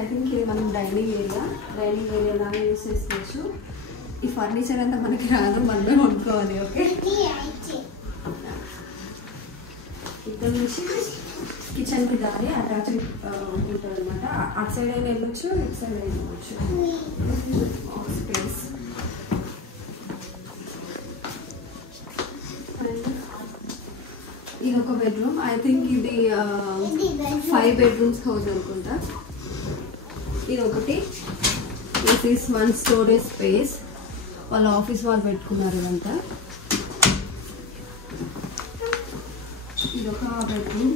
I think ఇది మనం dining area లాగా యూస్ చేసుకోవచ్చు. ఈ ఫర్నిచర్ అంతా మనకి రాదు, మనమే కొనుక్కోవాలి. ఓకే, ఇక్కడ నుంచి కిచెన్కి దారి అటాచ్ ఉంటుంది అనమాట. అటు సైడ్ అయినా వెళ్ళొచ్చు, ఇటు సైడ్ అయినా వెళ్ళొచ్చు. స్పేస్ ఇది ఒక బెడ్రూమ్. ఐ థింక్ ఇది 5 bedrooms హౌస్ అనుకుంటా. ఇది ఒకటి. This is 1 storage space. వాళ్ళ ఆఫీస్ వాళ్ళు పెట్టుకున్నారు ఇదంతా. ఇది ఒక బెడ్రూమ్.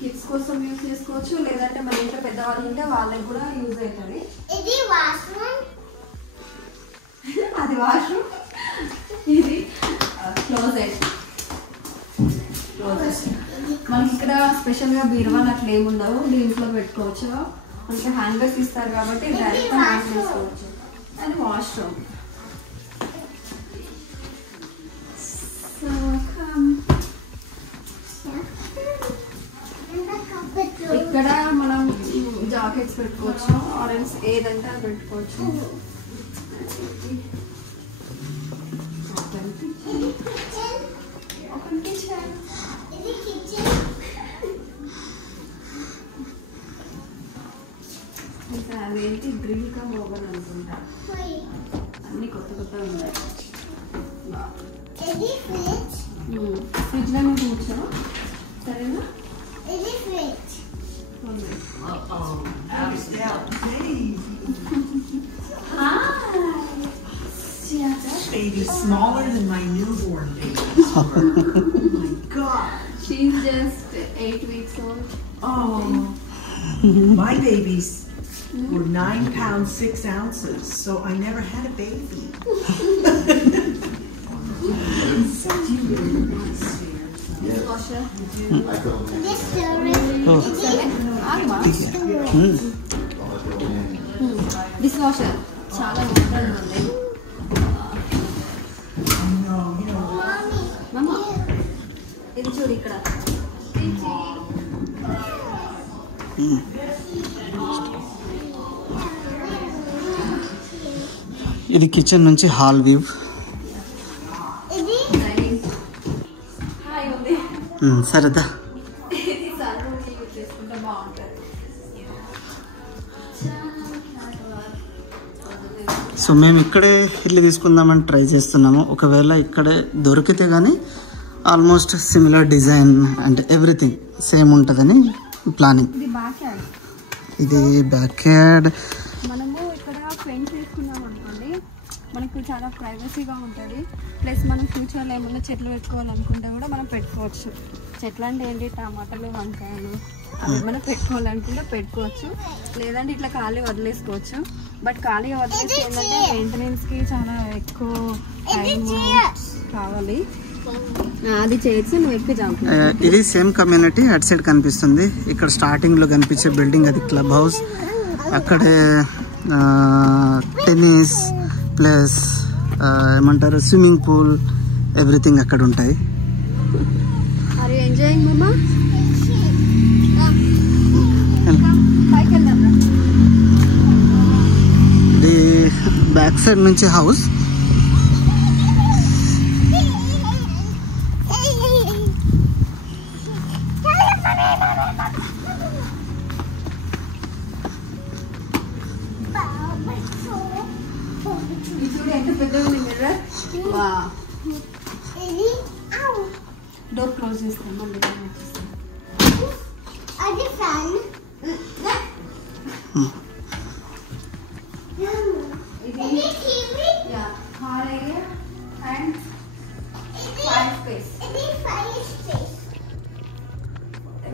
కిడ్స్ కోసం యూజ్ చేసుకోవచ్చు, లేదంటే మన ఇంట్లో పెద్దవాళ్ళు ఉంటే వాళ్ళకి కూడా యూజ్ అవుతుంది. అది వాష్రూమ్. ఇది క్లోజెట్. మనకి ఇక్కడ స్పెషల్గా బీరువాలు అట్లా ఏముండవు, దీంట్లో పెట్టుకోవచ్చు. మనకి హ్యాంగర్స్ ఇస్తారు కాబట్టి డైరెక్ట్ హ్యాంగ్ చేసుకోవచ్చు. అది వాష్రూమ్. ఇక్కడ మనం జాకెట్స్ పెట్టుకోవచ్చు, ఆరెంజ్ ఏదంటే అది పెట్టుకోవచ్చు. ఇంకా అదేంటి డ్రిల్ కమ్ ఓవెన్ అనుకుంటా. అన్ని కొత్త కొత్త ఉన్నాయి. ఫ్రిడ్జ్ లో కూర్చో, సరేనా? Baby's smaller than my newborn baby. Oh my God. She's just 8 weeks old. Oh. My babies were 9 pounds 6 ounces, so I never had a baby. Dishwasher. Dishwasher. చాలా model ఉంది. మమ్మ ఇది చూడు ఇక్కడ. ఇది కిచెన్ నుంచి హాల్ వ్యూ. సరేదా? సో మేము ఇక్కడే ఇల్లు తీసుకుందామని ట్రై చేస్తున్నాము. ఒకవేళ ఇక్కడే దొరికితే కానీ almost similar design and everything same ఉంటుందని ప్లానింగ్. ఇది బ్యాక్ యార్డ్. మనము ఇక్కడ ఫెన్స్ వేసుకున్నాం అనుకోండి, మనకు చాలా ప్రైవసీగా ఉంటుంది. ప్లస్ మనం ఫ్యూచర్లో ఏమన్నా చెట్లు పెట్టుకోవాలనుకుంటే కూడా మనం పెట్టుకోవచ్చు. చెట్లు అంటే ఏంటి, టమాటాలు, వంకాయలు అవి ఏమైనా పెట్టుకోవాలనుకుంటే పెట్టుకోవచ్చు. లేదంటే ఇట్లా ఖాళీ వదిలేసుకోవచ్చు. బట్ ఖాళీ వదిలేస్తే ఏంటంటే మెయింటెనెన్స్కి చాలా ఎక్కువ టైం కావాలి. అది చేసి నువ్వు ఎక్కి జంప్. ఇది సేమ్ కమ్యూనిటీ. అటు సైడ్ కనిపిస్తుంది. ఇక్కడ స్టార్టింగ్లో కనిపించే బిల్డింగ్ అది క్లబ్ హౌస్. అక్కడే టెన్నిస్ ప్లస్ ఏమంటారు స్విమ్మింగ్ పూల్ ఎవ్రీథింగ్ అక్కడ ఉంటాయి. ఆర్ యు ఎంజాయింగ్ మమ్మా? ఇది బ్యాక్ సైడ్ నుంచి హౌస్. డోర్ క్లోజ్ చేస్తాం మళ్ళీ. Hall area and fire space.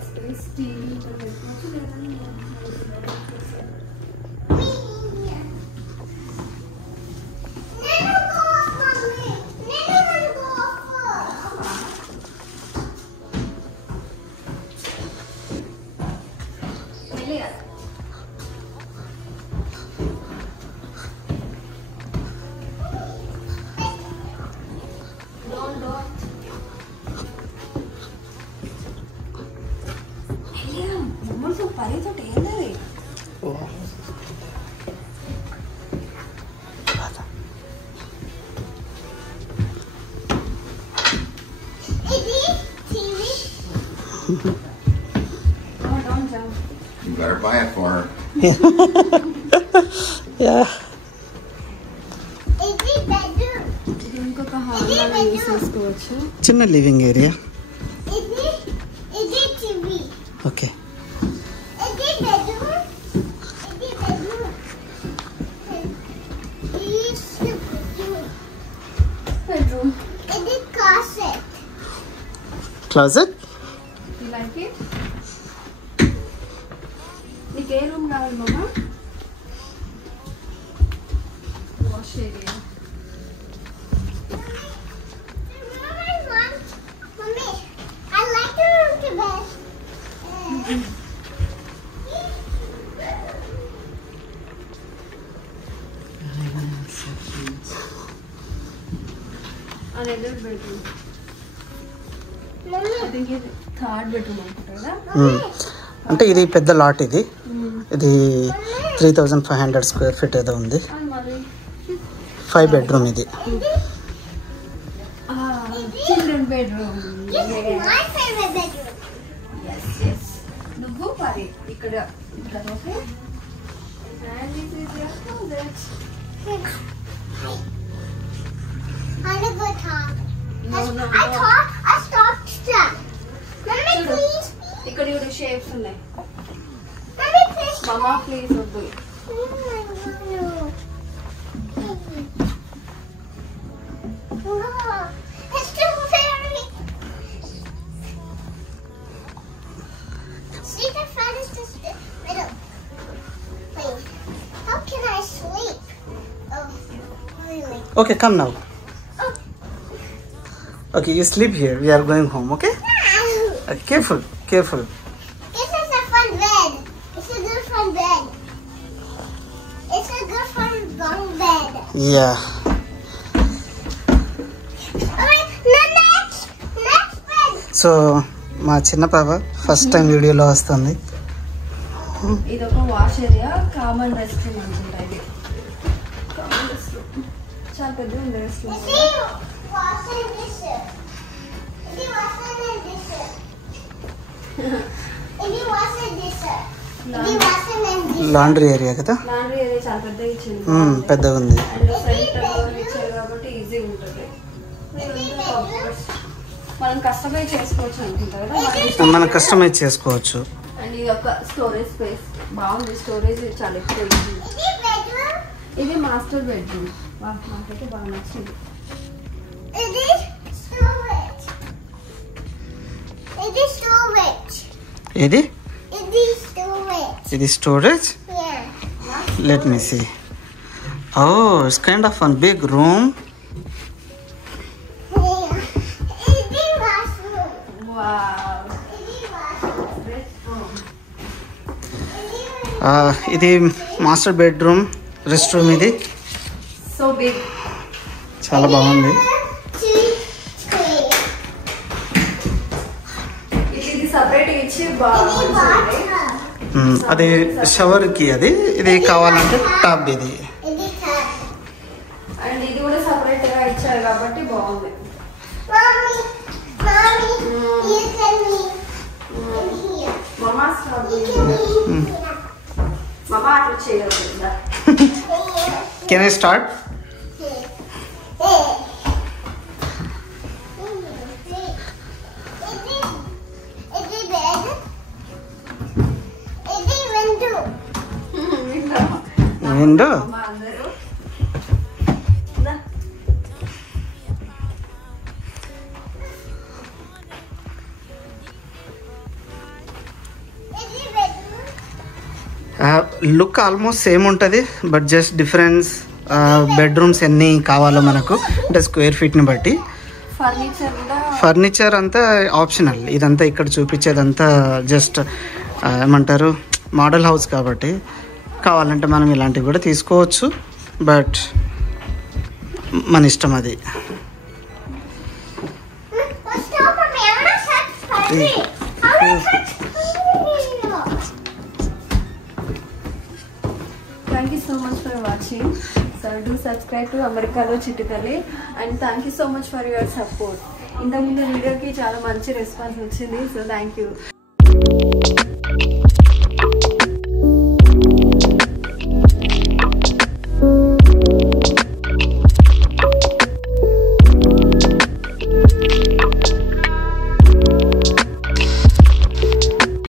Space TV పెట్టుకోవచ్చు. don't jump. You better buy it for her. Yeah. ఇది ఇంకొక హాల్ యూస్ చేసుకోవచ్చు. చిన్న living area. Okay. Bedroom. Closet. You like it? నీకు ఏ room కావాలి మామ? Wash area. Another bedroom. I think ఇది third bedroom అనుకుంటా కదా. అంటే ఇది పెద్ద లాట్. ఇది 3500 స్క్వేర్ ఫీట్ ఏదో ఉంది. 5 బెడ్రూమ్ ఇది. Children bedroom. నువ్వు పరి ఇక్కడ okay. And this is your closet. I want to go top. No. I stopped stuck. Mommy, please. ఇక్కడ కూడా షేప్స్ ఉన్నాయి. Mommy, please. మామా ప్లీజ్ వద్దు. It's too very. See the front is just the middle. Wait, how can I sleep? Oh, really? Okay, come now. Okay, you sleep here. We are going home, okay? Careful. This is a fun bed. It's a good fun bed. It's a good fun long bed. Yeah. Alright, next bed. So మా చిన్న పాప first time వీడియోలో వస్తుంది. ఇది ఒక wash area, common rest room అనుకుంటా. ఇది common rest room చాలా పెద్దగా ఉంది. Rest room See, washing dishes. See, washing dishes. See, washing dishes. See, washing dishes. Laundry area కదా. లాండ్రీ ఏరియా చాలా పెద్దగా ఇచ్చింది. పెద్దగా ఉంది. అండ్ ఫ్రంట్ డోర్ ఇచ్చారు కాబట్టి ఈజీ ఉంటుంది. మనం కస్టమైజ్ చేసుకోవచ్చు అనుకుంటా కదా. మనం కస్టమైజ్ చేసుకోవచ్చు. అండ్ ఇది ఒక స్టోరేజ్ స్పేస్ బాగుంది. స్టోరేజ్ చాలా ఎక్కువ ఇచ్చింది. See, bedroom. ఇది మాస్టర్ బెడ్రూమ్. నాకైతే బాగా నచ్చింది. It is storage. It is storage. ఇది It is storage. ఇది storage. Yeah. Let me see. It's kind of one big room. Yeah. It is washroom. Wow. It is washroom. Rest room. ఇది master bedroom, rest room. ఇది so big. చాలా బాగుంది. 2, 3. ఇది separate ఇచ్చి బాగా అది షవర్కి. అది ఇది కావాలంటే టాప్. ఇది It is tub. అండ్ ఇది కూడా సపరేట్ గా ఇచ్చారు కాబట్టి బాగుంది. Mommy, you can leave in here. మమా మమా అట్లా చేయగలుగుతుందా? Can I start? విండో. అందరూ లుక్ ఆల్మోస్ట్ సేమ్ ఉంటుంది. బట్ జస్ట్ డిఫరెన్స్ బెడ్రూమ్స్ ఎన్ని కావాలో మనకు అంటే స్క్వేర్ ఫీట్ని బట్టి. ఫర్నిచర్ కూడా ఫర్నిచర్ అంతా ఆప్షనల్. ఇదంతా ఇక్కడ చూపించేదంతా జస్ట్ ఏమంటారు మోడల్ హౌస్ కాబట్టి కావాలంటే మనం ఇలాంటివి కూడా తీసుకోవచ్చు. బట్ మన ఇష్టం అది. Thank you so much for watching. So do subscribe to Americalo Chittukali and thank you so much for your support. ఇంతకుముందు వీడియోకి చాలా మంచి రెస్పాన్స్ వచ్చింది. So thank you.